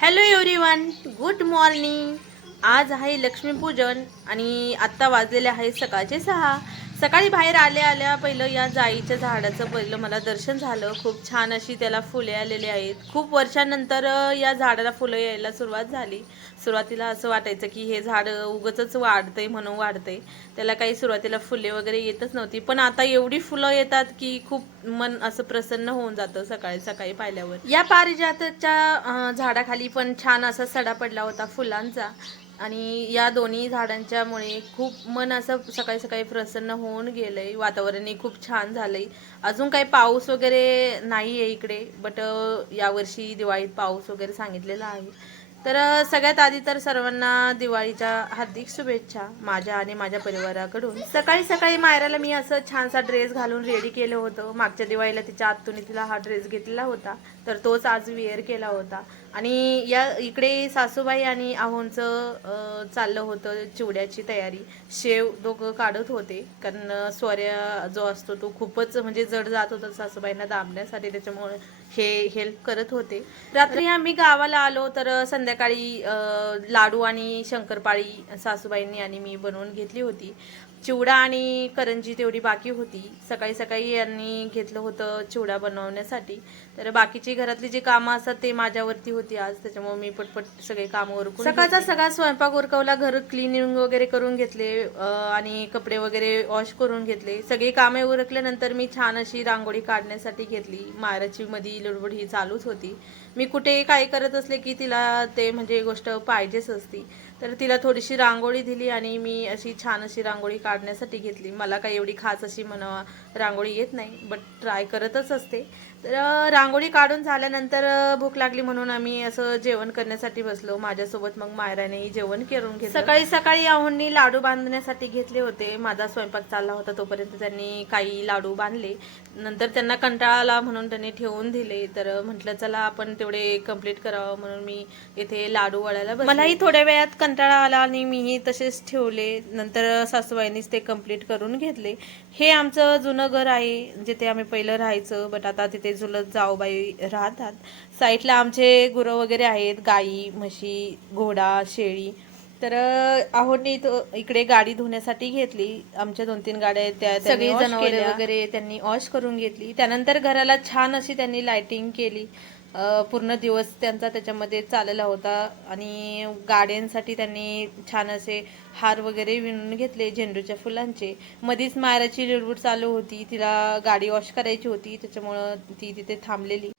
Hello everyone, good morning. आज आहे लक्ष्मीपूजन आणि आत्ता वाजलेले आहे सकाळचे 6. सकाळी बाहेर आल्या आल्या पहिलं या जाईच्या झाडाचं पहिलं मला दर्शन झालं. खूप छान अशी त्याला फुले आलेली आहेत. खूप वर्षानंतर या झाडाला फुलं यायला सुरुवात झाली. सुरुवातीला असं वाटायचं की हे झाड उगतच वाढतंय म्हणून वाढतंय, त्याला काही सुरुवातीला फुले वगैरे येतच नव्हती. पण आता एवढी फुलं येतात की खूप मन असं प्रसन्न होऊन जातं सकाळी सकाळी पाहिल्यावर. या पारिजातच्या झाडाखाली पण छान असा सडा पडला होता फुलांचा आणि या दोन्ही झाडांच्यामुळे खूप मन असं सकाळी सकाळी प्रसन्न होऊन गेलंय. वातावरणही खूप छान झालंय. अजून काही पाऊस वगैरे नाही आहे इकडे, बट यावर्षी दिवाळीत पाऊस वगैरे सांगितलेला आहे. तर सगळ्यात आधी तर सर्वांना दिवाळीच्या हार्दिक शुभेच्छा माझ्या आणि माझ्या परिवाराकडून. सकाळी सकाळी मायराला मी असं छानसा ड्रेस घालून रेडी केलं होतं. मागच्या दिवाळीला तिच्या आत्तूने तिला हा ड्रेस घेतलेला होता, तर तोच आज वेअर केला होता. आणि या इकडे सासूबाई आणि आहोंचं चाललं होतं चिवड्याची तयारी. शेव दोघं काढत होते, कारण सोऱ्या जो असतो तो खूपच म्हणजे जड जात होता सासूबाईंना दाबण्यासाठी, त्याच्यामुळे हे हेल्प करत होते. रात्री आम्ही गावाला आलो तर संध्याकाळी लाडू आणि शंकरपाळी सासूबाईंनी आणि मी बनवून घेतली होती. चिवडा आणि करंजी तेवढी बाकी होती. सकाळी सकाळी यांनी घेतलं होतं चिवडा बनवण्यासाठी, तर बाकीची घरातली जी कामं असतात ते माझ्यावरती होती आज, त्याच्यामुळे मी पटपट सगळे कामं उरकून सकाळचा सगळा स्वयंपाक उरकवला, घर क्लिनिंग वगैरे करून घेतले आणि कपडे वगैरे वॉश करून घेतले. सगळी कामे उरकल्यानंतर मी छान अशी रांगोळी काढण्यासाठी घेतली. मायराची मधी लुडबुड ही चालूच होती. मी कुठे काय करत असले की तिला ते म्हणजे गोष्ट पाहिजेच असती, तर तिला थोडीशी रांगोळी दिली आणि मी अशी छान अशी रांगोळी काढण्यासाठी घेतली. मला काही एवढी खास अशी म्हणावा रांगोळी येत नाही, बट ट्राय करतच असते. तर रांगोळी काढून झाल्यानंतर भूक लागली म्हणून आम्ही असं जेवण करण्यासाठी बसलो. माझ्यासोबत मग मायरानेही जेवण करून घेतलं. सकाळी सकाळी आहोंनी लाडू बांधण्यासाठी घेतले होते. माझा स्वयंपाक चालला होता तोपर्यंत त्यांनी काही लाडू बांधले. नंतर त्यांना कंटाळा आला म्हणून त्यांनी ठेवून दिले. तर म्हटलं चला आपण तेवढे कंप्लीट करावं म्हणून मी इथे लाडू वळायला बसले. मलाही थोड्या वेळात कंटाळा आला आणि मीही तसेच ठेवले. नंतर सासूबाईंनीच ते कंप्लीट करून घेतले. हे आमचं जुनं घर आहे जिथे आम्ही पहिलं राहायचं, बट आता तिथे चुलत जाऊबाई राहतात. साईडला आमचे गुरं वगैरे आहेत, गाई म्हशी घोडा शेळी. तर आहोंनी इकडे गाडी धुण्यासाठी घेतली. आमच्या 2-3 गाड्या आहेत, त्या सगळी जनावरे वगैरे त्यांनी वॉश करून घेतली. त्यानंतर घराला छान अशी त्यांनी लाइटिंग केली. पूर्ण दिवस त्यांचा त्याच्यामध्ये चाललेला होता आणि गाड्यांसाठी त्यांनी छान असे हार वगैरे विणून घेतले झेंडूच्या फुलांचे. मधीच मायराची लुडबुड चालू होती, तिला गाडी वॉश करायची होती, त्याच्यामुळं ती तिथे थांबलेली.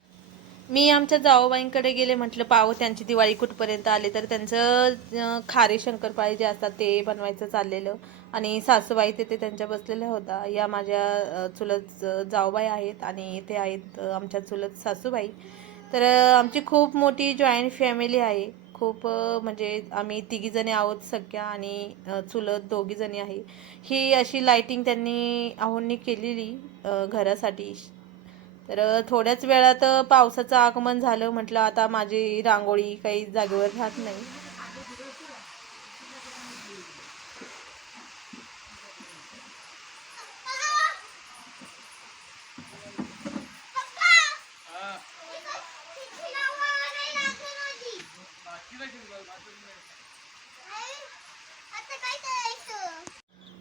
मी आमच्या जाऊबाईंकडे गेले, म्हटलं पाहू त्यांची दिवाळी कुठपर्यंत आले. तर त्यांचं खारे शंकरपाळी जे असतात ते बनवायचं चाललेलं आणि सासूबाई तिथे त्यांच्या बसलेल्या होत्या. या माझ्या चुलत जाऊबाई आहेत आणि इथे आहेत आमच्या चुलत सासूबाई. तर आमची खूप मोठी जॉईंट फॅमिली आहे. खूप म्हणजे आम्ही 3 जणी आहोत सख्या आणि चुलत 2 जणी आहे. ही अशी लाइटिंग त्यांनी आहोंनी केलेली घरासाठी. तर थोड्याच वेळात पावसाचं आगमन झालं. म्हटलं आता माझी रांगोळी काही जागेवर राहत नाही.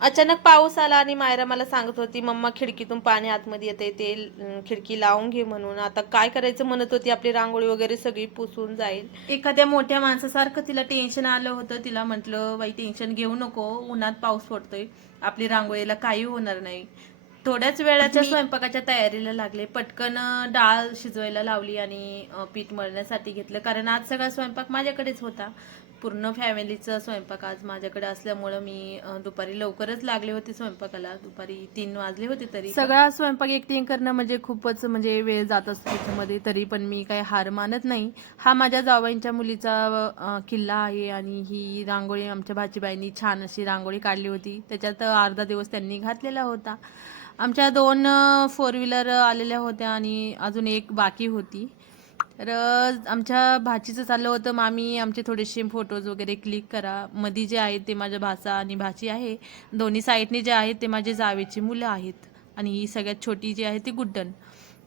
अचानक पाऊस आला आणि मायरा मला सांगत होती, मम्मा खिडकीतून पाणी आतमध्ये येते, ते खिडकी लावून घे म्हणून. आता काय करायचं म्हणत होती. आपली रांगोळी वगैरे सगळी पुसून जाईल. एखाद्या मोठ्या माणसासारखं तिला टेन्शन आलं होतं. तिला म्हटलं बाई टेन्शन घेऊ नको, उन्हात पाऊस पडतोय, आपली रांगोळीला काही होणार नाही. थोड्याच वेळाच्या स्वयंपाकाच्या तयारीला लागले. पटकन डाळ शिजवायला लावली आणि पीठ मळण्यासाठी घेतलं, कारण आज सगळा स्वयंपाक माझ्याकडेच होता. पूर्ण फॅमिलीचा स्वयंपाक आज माझ्याकडे असल्यामुळं मी दुपारी लवकरच लागले होते स्वयंपाकाला. दुपारी 3 वाजले होते. तरी सगळा स्वयंपाक एकटीने करणं म्हणजे खूपच म्हणजे वेळ जात असतो त्याच्यामध्ये. तरी पण मी काही हार मानत नाही. हा माझ्या जावईंच्या मुलीचा किल्ला आहे आणि ही रांगोळी आमच्या भाचीबाईंनी छान अशी रांगोळी काढली होती. त्याच्यात अर्धा दिवस त्यांनी घातलेला होता. आमच्या 2 4 व्हीलर आलेल्या होत्या आणि अजून एक बाकी होती. तर आमच्या भाचीचं चाललं होतं, मामी आमचे थोडेसे फोटोज वगैरे क्लिक करा. मध्ये जे आहेत ते माझ्या भाचा आणि भाची आहे. दोन्ही साईडने जे आहेत ते माझे जावेची मुलं आहेत आणि ही सगळ्यात छोटी जी आहे ती गुड्डन.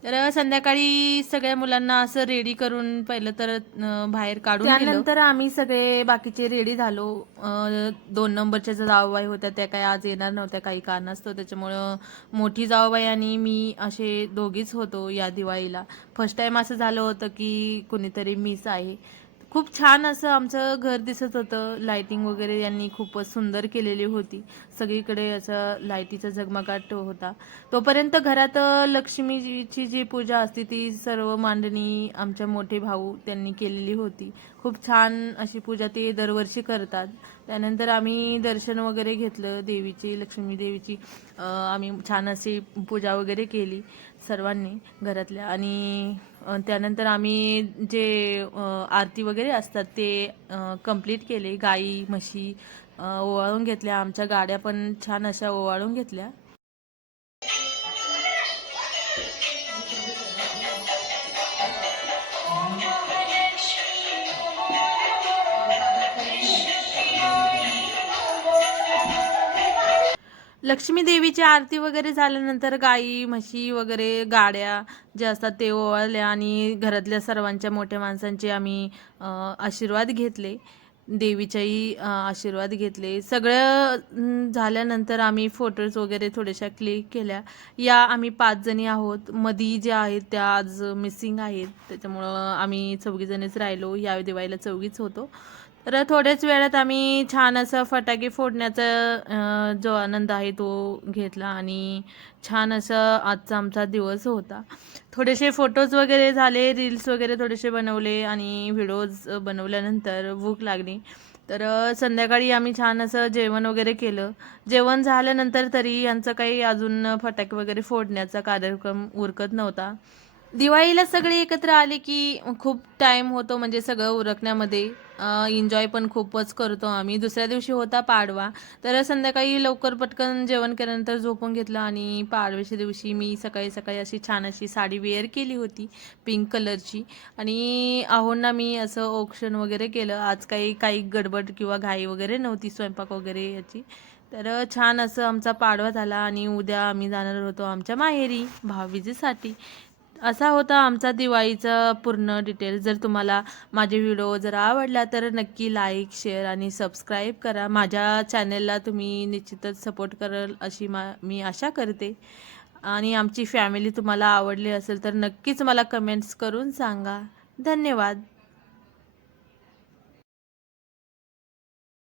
तर संध्याकाळी सगळ्या मुलांना असं रेडी करून पहिलं तर बाहेर काढून त्यानंतर आम्ही सगळे बाकीचे रेडी झालो. 2 नंबरच्या ज्या जाऊबाई होत्या त्या काही आज येणार नव्हत्या काही कारणास्तव, त्याच्यामुळं मोठी जाऊबाई आणि मी असे दोघीच होतो या दिवाळीला. फर्स्ट टाइम असं झालं होतं की कुणीतरी मिस आहे. खूप छान असं आमचं घर दिसत होतं. लाइटिंग वगैरे यांनी खूपच सुंदर केलेली होती. सगळीकडे असं लाईटीचा झगमगाट होता. तोपर्यंत घरात लक्ष्मीची जी पूजा असते ती सर्व मांडणी आमच्या मोठे भाऊ त्यांनी केलेली होती. खूप छान अशी पूजा ते दरवर्षी करतात. त्यानंतर आम्ही दर्शन वगैरे घेतलं देवीची, लक्ष्मी देवीची. आम्ही छान अशी पूजा वगैरे केली सर्वांनी घरातल्या. आणि त्यानंतर आम्ही जे आरती वगैरे असतात ते कंप्लीट केले. गाई म्हशी ओवाळून घेतल्या. आमच्या गाड्या पण छान अशा ओवाळून घेतल्या. लक्ष्मी देवीची आरती वगैरे झाल्यानंतर गाई म्हशी वगैरे गाड्या ज्या असतात ते ओवाळल्या आणि घरातल्या सर्वांच्या मोठ्या माणसांचे आम्ही आशीर्वाद घेतले. देवीच्याही आशीर्वाद घेतले. सगळं झाल्यानंतर आम्ही फोटोज वगैरे थोड्याशा क्लिक केल्या. या आम्ही 5 जणी आहोत. मधी ज्या आहेत त्या आज मिसिंग आहेत, त्याच्यामुळं आम्ही 4 जणीच राहिलो. या दिवाळीला 4च होतो. तर थोड्याच वेळात आम्ही छान असं फटाके फोडण्याचा जो आनंद आहे तो घेतला आणि छान असं आजचा आमचा दिवस होता. थोडेसे फोटोज वगैरे झाले, रील्स वगैरे थोडेसे बनवले आणि व्हिडिओज बनवल्यानंतर भूक लागली. तर संध्याकाळी आम्ही छान असं जेवण वगैरे केलं. जेवण झाल्यानंतर तरी यांचं काही अजून फटाके वगैरे फोडण्याचा कार्यक्रम उरकत नव्हता. दिवाळीला सगळे एकत्र आले की खूप टाइम होतो, म्हणजे सगळं उरकण्यामध्ये. एन्जॉय पण खूपच करतो आम्ही. दुसऱ्या दिवशी होता पाडवा, तर संध्याकाळी लवकर पटकन जेवण केल्यानंतर झोपून घेतलं. आणि पाडव्याच्या दिवशी मी सकाळी सकाळी अशी छान अशी साडी वेअर केली होती पिंक कलरची. आणि आहोंना मी असं औक्षण वगैरे केलं. आज काही काही गडबड किंवा घाई वगैरे नव्हती स्वयंपाक वगैरे याची. तर छान असं आमचा पाडवा झाला आणि उद्या आम्ही जाणार होतो आमच्या माहेरी भाऊबीजेसाठी. असा होता आमचा दिवाळीचा पूर्ण डिटेल. जर तुम्हाला माझे व्हिडिओ जर आवडला तर नक्की लाईक, शेअर आणि सबस्क्राईब करा. माझ्या चॅनेलला तुम्ही निश्चितच सपोर्ट कराल अशी मी आशा करते. आणि आमची फॅमिली तुम्हाला आवडली असेल तर नक्कीच मला कमेंट्स करून सांगा. धन्यवाद.